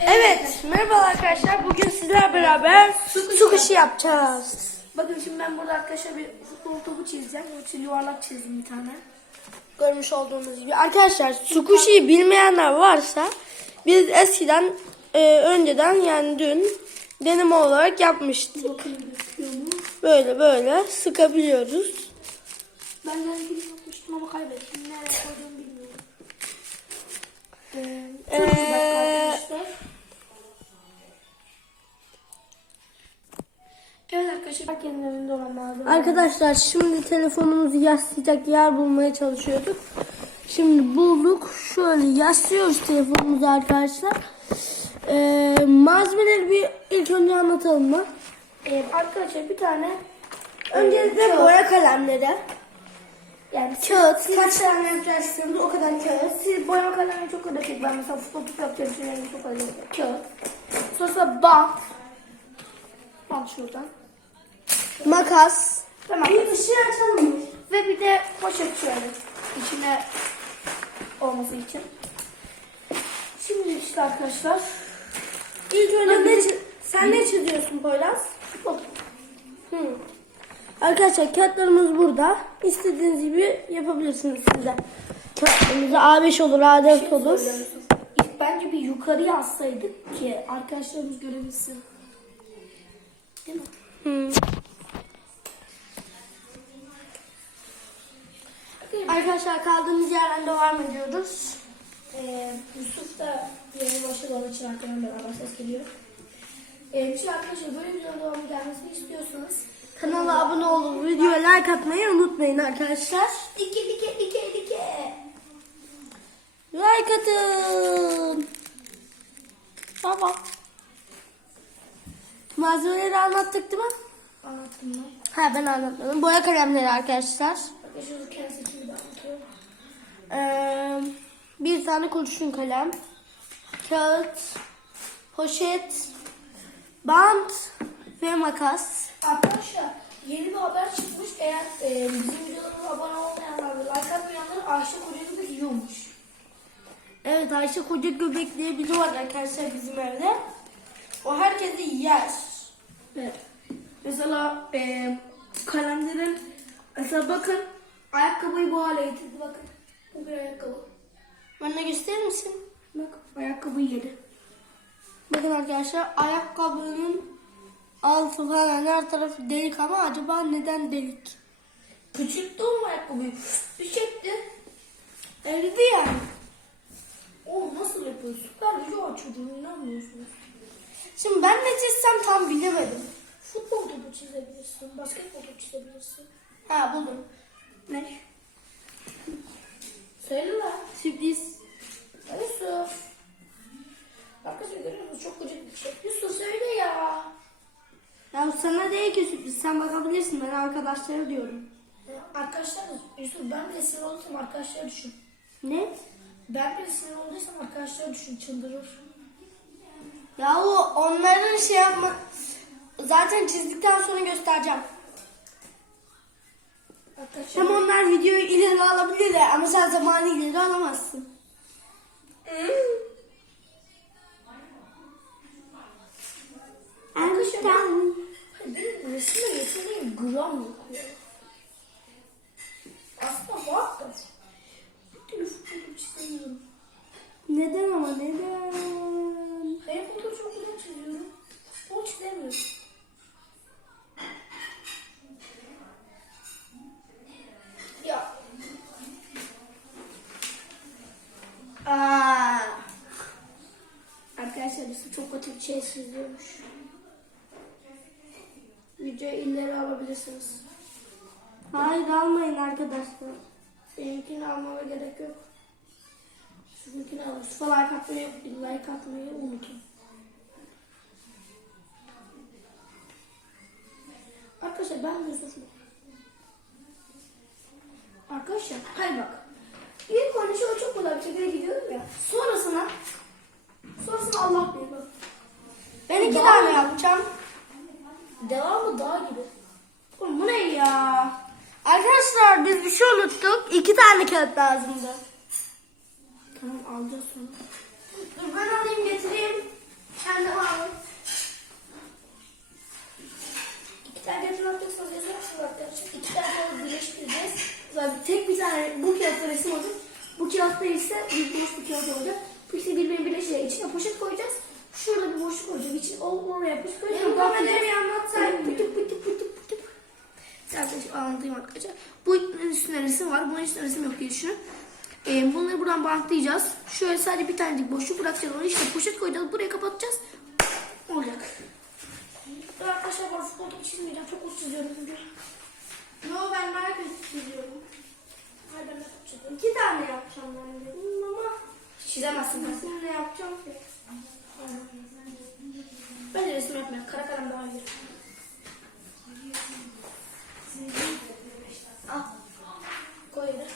Evet, merhaba arkadaşlar. Bugün sizler beraber su kuşu yapacağız. Bakın şimdi ben burada arkadaşlar bir futbol topu çizeceğim. İçin yuvarlak çizdim bir tane. Görmüş olduğunuz gibi. Arkadaşlar su kuşuyu bilmeyenler varsa biz eskiden e, önceden yani dün deneme olarak yapmıştık. Böyle böyle sıkabiliyoruz. Ben de yapmıştım ama kaybettim. Nereye koyduğumu bilmiyorum. Ee, Ee, Evet arkadaşlar kendi önünde olan malzeme. Arkadaşlar şimdi telefonumuzu yaslayacak yer bulmaya çalışıyorduk. Şimdi bulduk. Şöyle yaslıyoruz telefonumuzu arkadaşlar. Ee, malzemeleri bir ilk önce anlatalım mı? Ee, arkadaşlar bir tane Öncelikle Kağıt. boya kalemleri. yani Kağıt. Kaç tane yapacaksınız o kadar kağıt. Siz boyama kalemini çok öyle çek. Ben mesela topu yapacağım şeylerini çok çek. Kağıt. Sonrasında bant. Bant şuradan. Makas. Tamam. Bir ışığı açalım? Ve bir de poşet şöyle. İçine olması için. Şimdi işte arkadaşlar. İlk önce ne sen ne çiziyorsun Poyraz? Hı. Arkadaşlar kağıtlarımız burada. İstediğiniz gibi yapabilirsiniz siz de. Kağıtlarımızı A5 olur, A4 olur. İlk bence bir yukarıya assaydık ki arkadaşlarımız görebilsin. Değil mi? Hı. Arkadaşlar kaldığımız yerden devam ediyoruz. Ee, Yusuf da yeni başladı onun için arkadan beraber ses geliyor. Ee, şimdi arkadaşlar böyle videonun devamı gelmesini istiyorsanız Kanala abone olup videoya like atmayı unutmayın arkadaşlar. dike dike dike dike. Like atın. Tamam. Malzemeleri anlattık değil mi? Anlattım mı? Ha ben anlatmadım. Boya kalemleri arkadaşlar. Ee, bir tane kurşun kalem. Kağıt. Poşet. Bant. Ve makas. Arkadaşlar yeni bir haber çıkmış. Eğer e, bizim videolarımıza abone olmayanlar ve like atmayanlar Ayşe Koca'nı da yiyormuş. Evet Ayşe koca göbek diye biri var arkadaşlar bizim evde. O herkesi yer. Evet. Mesela e, kalemlerin mesela bakın ayakkabıyı bu hale getirdi bakın. Bu bir ayakkabı. Bana gösterir misin? Bak ayakkabıyı yedi. Bakın arkadaşlar ayakkabının altı falan her tarafı delik ama acaba neden delik? Küçülttü oğlum ayakkabıyı. Bir çekti. Eridi yani. Oğlum nasıl yapıyor? Süper video açıyordum inanmıyorsunuz. Şimdi ben ne çizsem tam bilemedim. Futbol topu çizebilirsin. Basketbol topu çizebilirsin. Ha buldum. Ne? Söyle lan. Sürpriz. Yusuf. Arkadaşlar görüyor musunuz? Çok gıcık bir şey. Yusuf söyle ya. Ya sana değil ki sürpriz. Sen bakabilirsin. Ben arkadaşlara diyorum. Ya Arkadaşlar Yusuf ben bile sinir olursam arkadaşlar düşün. Ne? Ben bile sinir olduysam arkadaşlar düşün çıldırır. Yahu onların şey yapma... Zaten çizdikten sonra göstereceğim. Arkadaşlar Hem onlar videoyu ileri alabilirler ama sen zamanı ileri alamazsın. Arkadaşlar benim resimle yeteneğim gram yok atmayı, like atmayı unutun. Arkadaşlar ben Yusuf'um. Arkadaşlar hayır bak. İlk önce şöyle çok kolay bir şekilde gidiyorum ya. Sonrasına sonrasına Allah bilir bak. Ben iki Daha tane yapacağım. Devamı daha gibi. Oğlum bu ne ya? Arkadaşlar biz bir şey unuttuk. İki tane kağıt lazımdı. Tamam alacağız sonra ben alayım getireyim. Sen de al. İki tane resim atacağız, sonra resim atacağız. İki tane onu birleştireceğiz. Sonra tek bir tane bu kağıtta resim olacak. Bu kağıtta ise bir boş bir kağıt olacak. Bu ikisi birbirine birleşecek. İçine poşet koyacağız. Şurada bir boşluk olacak. İçine o oraya poşet koyacağız. Benim bana nereye anlatsaydın. Pıtık pıtık pıtık pıtık. Sen de anlatayım arkadaşlar. Bu üstüne resim var. Bunun üstüne resim yok diye düşünün. Ee, bunları buradan bantlayacağız. Şöyle sadece bir tanecik boşluk bırakacağız. Onu işte poşet koyacağız. Buraya kapatacağız. Olacak. Ben arkadaşlar ben futbol topu çizmeyeceğim. Çok uç çiziyorum çünkü. Yo ben Minecraft çiziyorum. Hayır ben de çiziyorum. İki tane yapacağım ben de. Ama Çizemezsin nasıl ne yapacağım ki? Ben de resim yapmıyorum. Kara kalem daha iyi. Al. Koy yere.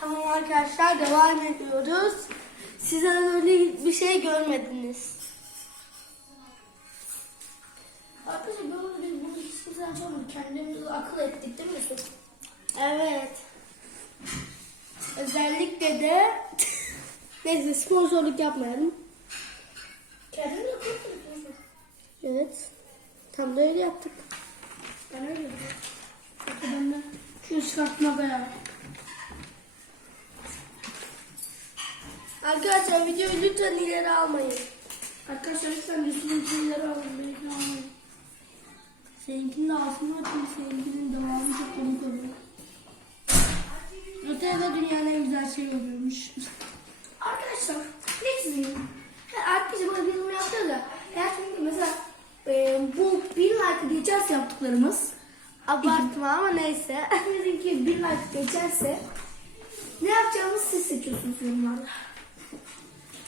Tamam arkadaşlar devam ediyoruz. Siz öyle bir şey görmediniz. Arkadaşlar böyle biz bunu hiç kimse açamadık. Kendimiz akıl ettik değil mi Yusuf? Evet. Özellikle de neyse sponsorluk yapmayalım. Kendimiz akıl ettik. Evet. Tam da öyle yaptık. Ben öyle de şu çıkartma beraber. Arkadaşlar videoyu lütfen ileri almayın. Arkadaşlar lütfen alın. Benimkini almayın. Seninkini de alsın bakayım seninkinin devamı çok komik oluyor. De dünyanın en güzel şeyi oluyormuş. Arkadaşlar ne çizeyim? Arkadaşlar bana bir yorum yapacağız da. Eğer çünkü mesela e, bu bir like geçerse yaptıklarımız Abartma ama neyse. Bizimki bir like geçerse ne yapacağımızı siz seçiyorsunuz yorumlarda.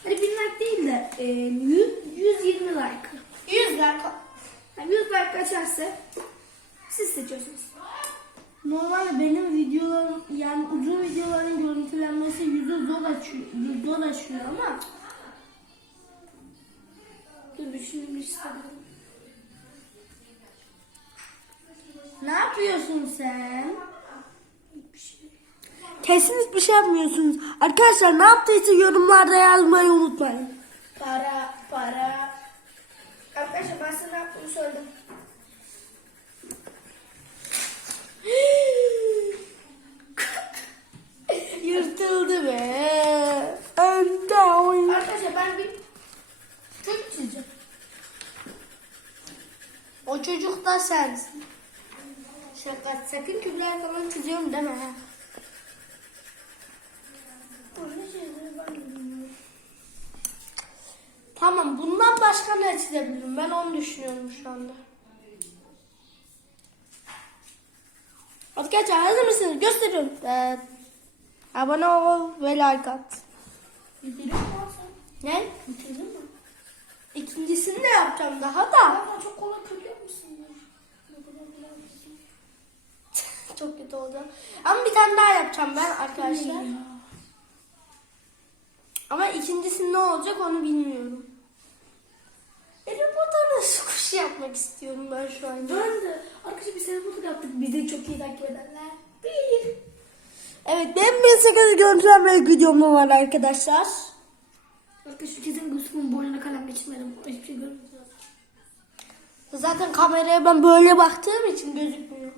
Hani bir like değil de e, 100, 120 like. 100 like. Yani 100 like geçerse siz seçiyorsunuz. Normalde benim videolarım yani uzun videoların görüntülenmesi yüzde zor açıyor, zor açıyor ama Dur düşünün bir şey ne yapıyorsun sen? Kesin hiçbir şey yapmıyorsunuz. Arkadaşlar ne yaptıysa yorumlarda yazmayı unutmayın. Para, para. Arkadaşlar ben size ne yaptığımı söyledim. Yırtıldı be. Önden. Arkadaşlar ben bir çocuk çizeceğim. O çocuk da sensin. Şaka sakın kübler falan çiziyorum deme. ha. Dur ne çizeceğim ben de bilmiyorum. Tamam bundan başka ne çizebilirim? Ben onu düşünüyorum şu anda. Arkadaşlar hazır mısınız? Gösteriyorum. Evet. Abone ol ve like at. Bitirdin mi? Ne? Bitirdin mi? İkincisini de yapacağım daha da. Ama çok kolay kolay yapmışsın. Çok kötü oldu. Ama bir tane daha yapacağım ben arkadaşlar. Ama ikincisi ne olacak onu bilmiyorum. Harry Potter'la kuşu yapmak istiyorum ben şu an. Ben de arkadaşlar bir sene foto yaptık. Bizi çok iyi takip edenler. Bir. Evet benim bir sakız görüntülenme videom var arkadaşlar. Arkadaşlar kesin Yusuf'un boynuna kalem geçirmedim. Hiçbir şey görmüyoruz. Zaten kameraya ben böyle baktığım için gözükmüyor.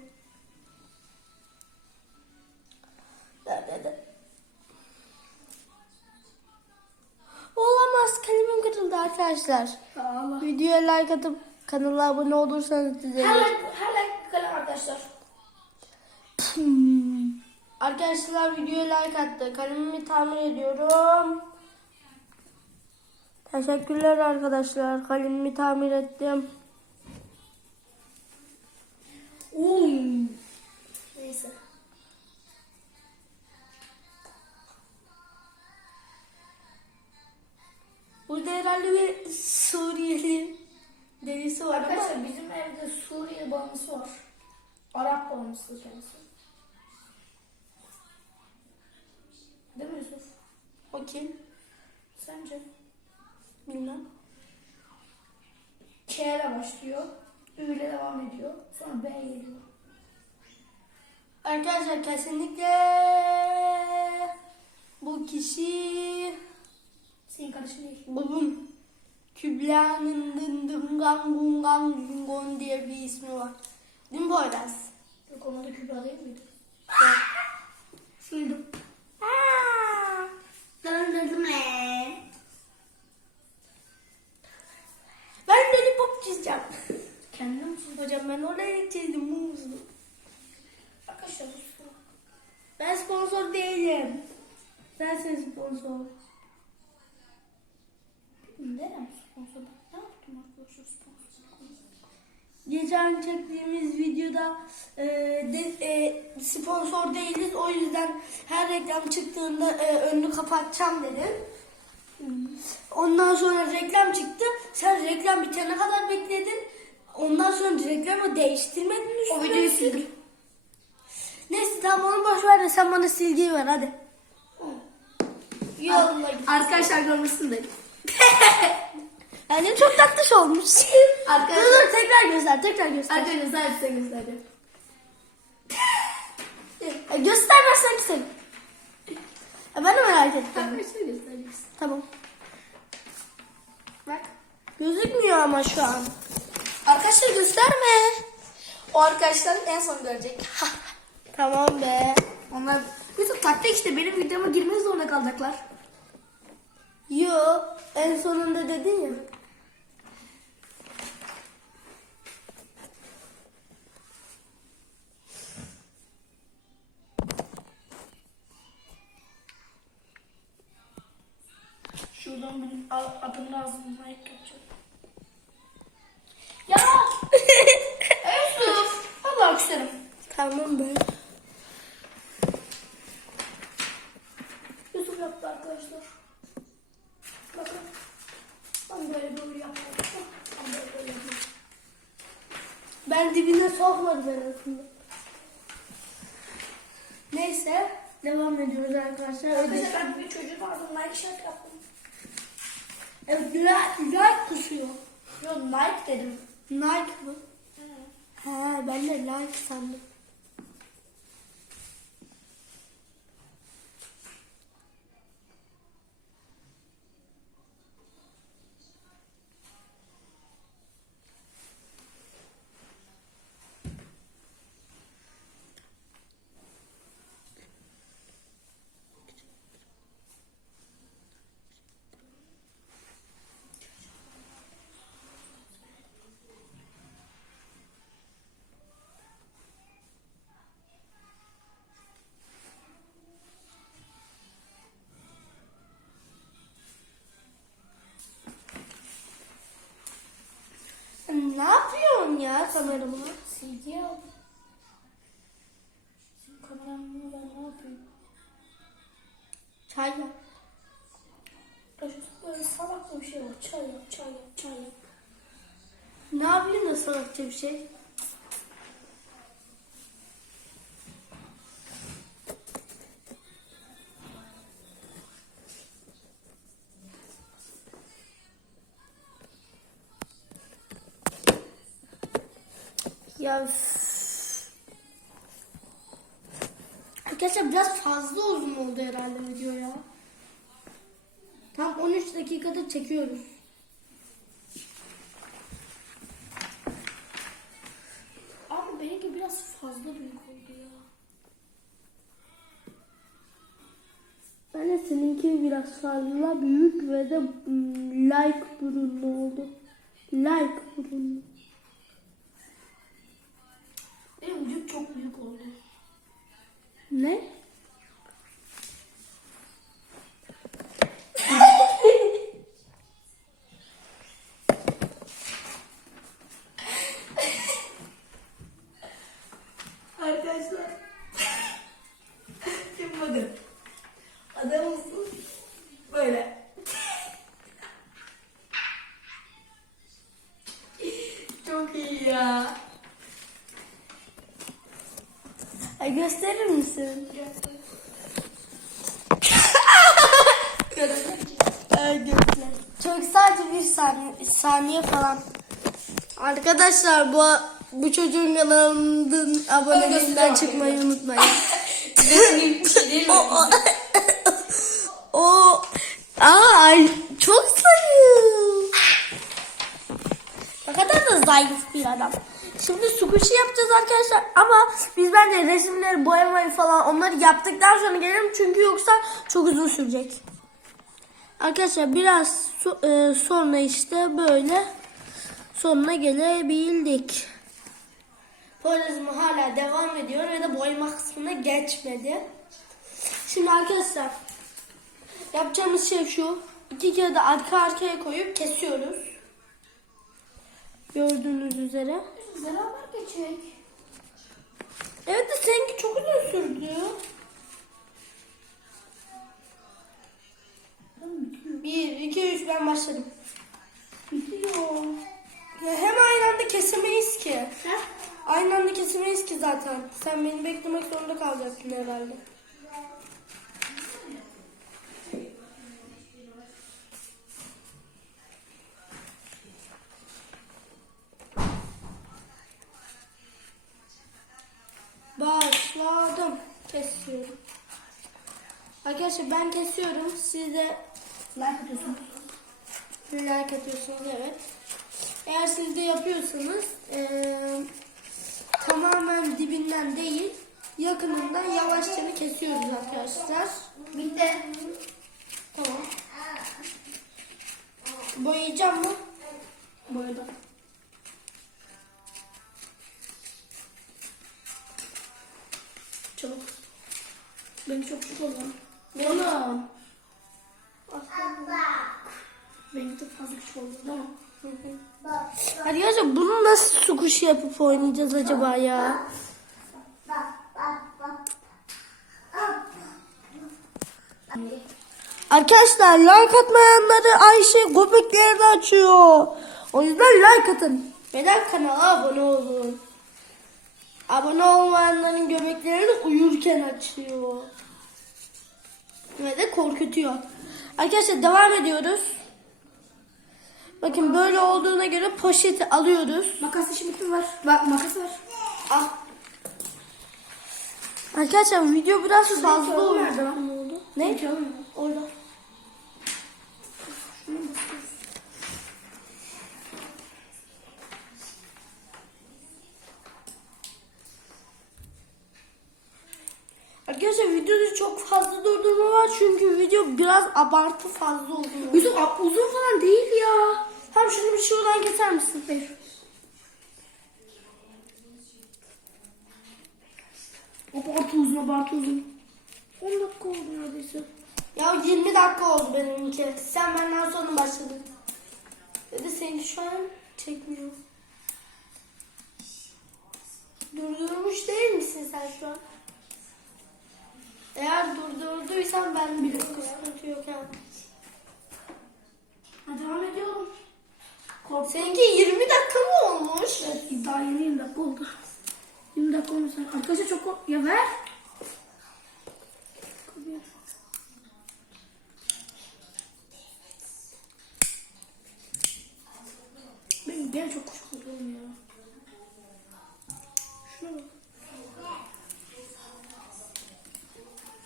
Arkadaşlar. Allah. Videoya like atıp kanala abone olursanız size. Her like, her like arkadaşlar. Hmm. Arkadaşlar videoya like attı. Kalemimi tamir ediyorum. Teşekkürler arkadaşlar. Kalemimi tamir ettim. Um. Neyse. Burada herhalde bir Suriyeli delisi var ama Arkadaşlar bizim evde Suriye bağımlısı var. Arap bağımlısı kendisi. Değil mi Yusuf? o kim? Sence? Bilmem. K ile başlıyor. Ü ile devam ediyor. Sonra B geliyor. Arkadaşlar kesinlikle bu kişi senin kardeşin değil. Babam Kübla'nın dın dın gang gang gun diye bir ismi var. Değil mi Boyraz? Yok onun da Kübra değil miydi? Evet. Döndürdüm eee. Ben lollipop çizeceğim. Kendi musun hocam? Ben oraya çizdim bu musun? Arkadaşlar Ben sponsor değilim. Sensin sponsor. Nerem sponsor? Ne yaptım arkadaşlar sponsor? Geçen çektiğimiz videoda e, de, e, sponsor değiliz. O yüzden her reklam çıktığında e, önünü kapatacağım dedim. Ondan sonra reklam çıktı. Sen reklam bitene kadar bekledin. Ondan sonra reklamı değiştirmedin. O üstüne videoyu üstlük. sildim. Neyse tamam onu boş ver de sen bana silgiyi ver hadi. Yolla Arkadaşlar görmüşsün dedim. Yani çok tatlış olmuş. dur Arkadaşlar, dur tekrar göster tekrar göster. arkadaşlar size gösterdim. E, göstermezsen ki sen. E, ben de merak ettim. Arkadaşlar göstereceğiz. Tamam. Bak. Gözükmüyor ama şu an. Arkadaşlar gösterme. O arkadaşlar en son görecek. Tamam be. Onlar YouTube taktik işte benim videoma girmek zorunda kalacaklar. Yo en sonunda dedin ya. Şuradan benim a- adımın ağzımdan like yapacağım. Ya! Yusuf! Allah küserim. Tamam be. Yusuf yaptı arkadaşlar. Bakın. Ben böyle böyle yapmadım. Ben böyle böyle yapıyorum. Ben dibine sokmadım en azından. Neyse devam ediyoruz arkadaşlar. Arkadaşlar ben bir çocuğu vardı. Like şart yaptım. Evet like, like kusuyor. Yo like dedim. Like mı? He ben de like sandım. Ne yapıyorsun ya kameramı? CD aldım. Şimdi kameramla ben ne yapayım? Çay yap. Böyle salakça bir şey var. Çay yap, çay yap, çay yap. Ne yapayım da salakça bir şey? Ya. Arkadaşlar biraz fazla uzun oldu herhalde video ya. Tam 13 dakikada çekiyoruz. Ama benimki biraz fazla büyük oldu ya. Ben de seninki biraz fazla büyük ve de like burunlu oldu. Like burunlu. Vücut çok büyük oldu. Ne? Arkadaşlar. Kim bakın. Adamımsın. Böyle. Çok iyi ya. Ay gösterir misin? Ay göster. Çok sadece bir saniye, saniye falan. Arkadaşlar bu bu çocuğun kanalının aboneliğinden çıkmayı unutmayın. o, o, o ay çok zayıf. Ne kadar da zayıf bir adam. Şimdi sukuşi yapacağız arkadaşlar ama biz bence resimleri boyamayı falan onları yaptıktan sonra gelelim çünkü yoksa çok uzun sürecek. Arkadaşlar biraz so- e, sonra işte böyle sonuna gelebildik. Poyraz'ım hala devam ediyor ve de boyama kısmına geçmedi. Şimdi arkadaşlar yapacağımız şey şu. İki kere de arka arkaya koyup kesiyoruz. Gördüğünüz üzere. Beraber geçecek. Evet de seninki çok uzun sürdü. Bir, iki, üç ben başladım. Bitiyor. Ya hem aynı anda kesemeyiz ki. He? Aynı anda kesemeyiz ki zaten. Sen beni beklemek zorunda kalacaksın herhalde. Başladım. Kesiyorum. Arkadaşlar ben kesiyorum. Siz de Like atıyorsun. like atıyorsunuz evet. Eğer siz de yapıyorsanız eee, tamamen dibinden değil yakınından yavaşça kesiyoruz arkadaşlar. Bitti. Tamam. Boyayacağım mı? Boyadım. Çabuk. Benim çok çok oldu. Oğlum. Benim de fazla küçük oldu değil mi? Arkadaşlar bunu nasıl su kuşu yapıp oynayacağız acaba ya? Arkadaşlar like atmayanları Ayşe göbeklerini açıyor. O yüzden like atın. Ve de kanala abone olun. Abone olmayanların göbeklerini uyurken açıyor. Ve de korkutuyor. Arkadaşlar devam ediyoruz. Bakın böyle olduğuna göre poşeti alıyoruz. Makas işi bitti mi var? Bak makas var. Al. Arkadaşlar video biraz fazla oldu. Ne? Ne? Kağıdı mı? Orada. Arkadaşlar videoda çok fazla durdurma var çünkü video biraz abartı fazla oluyor. Yusuf uzun falan değil ya. Tamam şunu bir şuradan keser misin? Hayır. Abartı uzun abartı uzun. 10 dakika oldu neredeyse. Ya 20 dakika oldu benimki. Sen benden sonra başladın. Dedi seninki şu an çekmiyor. Durdurmuş değil misin sen şu an? Eğer durdurduysan ben biliyorum. Sıkıntı yok yani. Hadi devam ediyorum. Kork. Seninki 20 dakika mı olmuş? Evet, daha yeni 20 dakika oldu. 20 dakika olmuş. Arkadaşlar çok kork. Ya ver. Ben, ben çok korkuyorum ya. Şuna bak.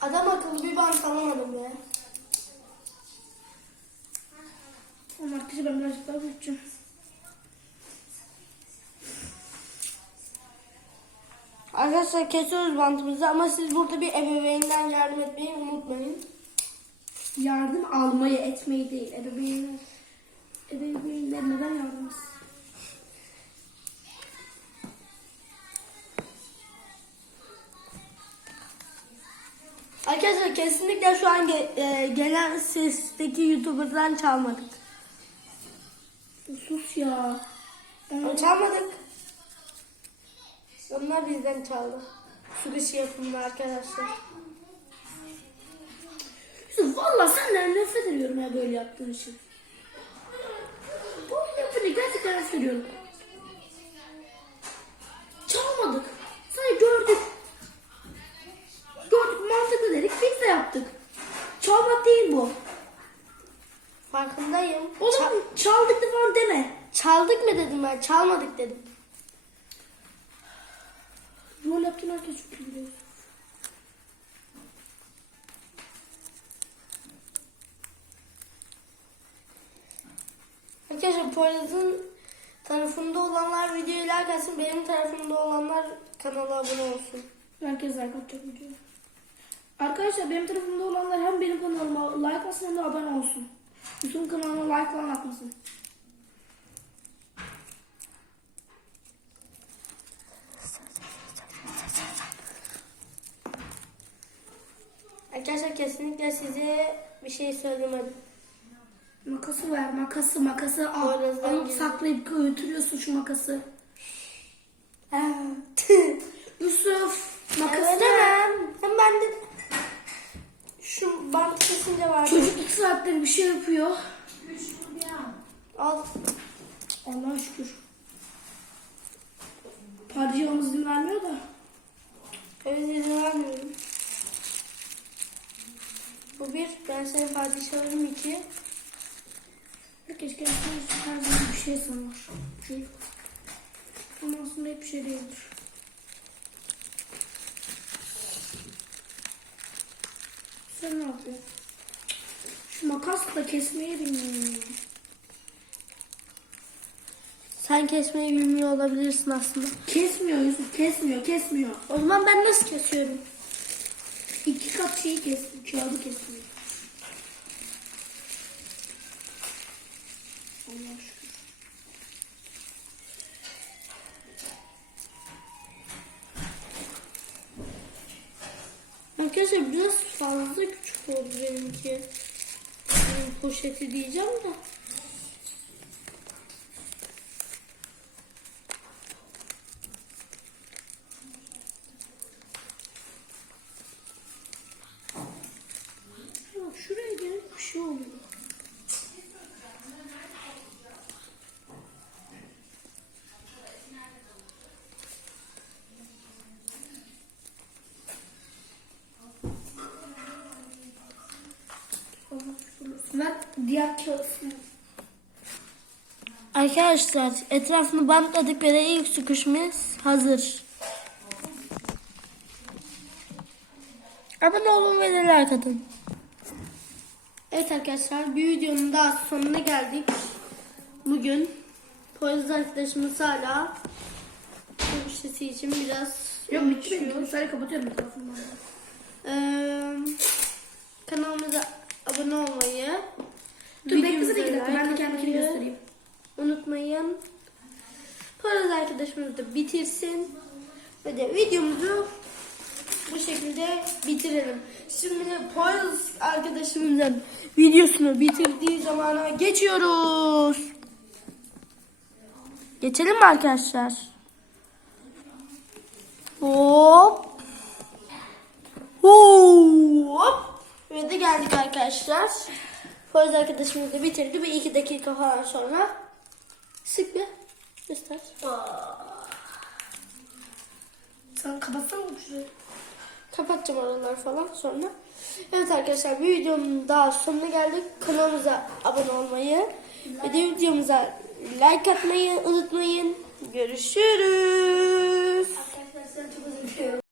Adam akıllı bir bant alamadım ya. Ama arkadaşlar ben birazcık daha büyüteceğim. Arkadaşlar kesiyoruz bantımızı ama siz burada bir ebeveynden yardım etmeyi unutmayın. Yardım almayı etmeyi değil. Ebeveynler. Ebeveynler neden yardım? Arkadaşlar kesinlikle şu an ge- e, gelen sesteki YouTuber'dan çalmadık. Sus ya. Ama çalmadık. Onlar bizden çaldı. Su dışı yapımı arkadaşlar. Yusuf valla senden nefret ediyorum ya böyle yaptığın için. Bu yapını gerçekten nefret ediyorum. Çalmadık. Sadece gördük. Gördük mantıklı dedik biz de yaptık. Çalmak değil bu. Farkındayım. O zaman çaldık falan deme. Çaldık mı dedim ben, çalmadık dedim. Rol yaptığın herkes çok iyi biliyor. Arkadaşlar Poyraz'ın tarafında olanlar videoyu like atsın, benim tarafımda olanlar kanala abone olsun. Herkes like atacak videoya. Arkadaşlar benim tarafımda olanlar hem benim kanalıma like atsın hem de abone olsun. Bütün kanalıma like falan atmasın. Ses Arkadaşlar kesinlikle size bir şey söylemedim. Makası ver makası makası al. Boynuzdan Alıp geliyor. saklayıp götürüyorsun şu makası. Yusuf makası Evet, ver. hemen. Hem ben de şu bant kesince var. Çocuk iki saattir bir şey yapıyor. Al. Allah'a şükür. Padişahımız izin vermiyor da. Evet izin vermiyorum. Bu bir. Ben senin padişahım iki. Keşke her zaman bir şey sanar. Çocuk. Ama aslında hep şey değildir. Sen ne yapıyorsun? Şu makasla kesmeyi bilmiyorum. Sen kesmeyi bilmiyor olabilirsin aslında. Kesmiyor Yusuf, kesmiyor, kesmiyor. O zaman ben nasıl kesiyorum? İki kat şeyi kes, kağıdı kesmiyor. Allah'a şükür. Arkadaşlar biraz fazla küçük oldu benimki. Benim poşeti diyeceğim de. Bak şuraya gelip bir şey oluyor. Kağıtını. Arkadaşlar etrafını bantladık ve ilk sıkışımız hazır. Abone olun ve like atın. Evet arkadaşlar bir videonun daha sonuna geldik. Bugün polis arkadaşımız hala görüşmesi için biraz Yok bitti benim. Sadece kapatıyorum mikrofonu. Ee, kanalımıza abone olmayı, Dur beklesene videomuza iki dakika. Ben de like kendimkini atmayı göstereyim. Unutmayın. Poyraz arkadaşımız da bitirsin. Ve de videomuzu bu şekilde bitirelim. Şimdi de Poyraz arkadaşımızın videosunu bitirdiği zamana geçiyoruz. Geçelim mi arkadaşlar? Hop. Hop. Ve de geldik arkadaşlar. Poyraz arkadaşımız da bitirdi. Bir iki dakika falan sonra. Sık bir. Göster. Sen kapatsana mı şurayı? Kapatacağım oraları falan sonra. Evet arkadaşlar bir videonun daha sonuna geldik. Kanalımıza abone olmayı ve de videomuza like atmayı unutmayın. Görüşürüz. Arkadaşlar çok özür diliyorum.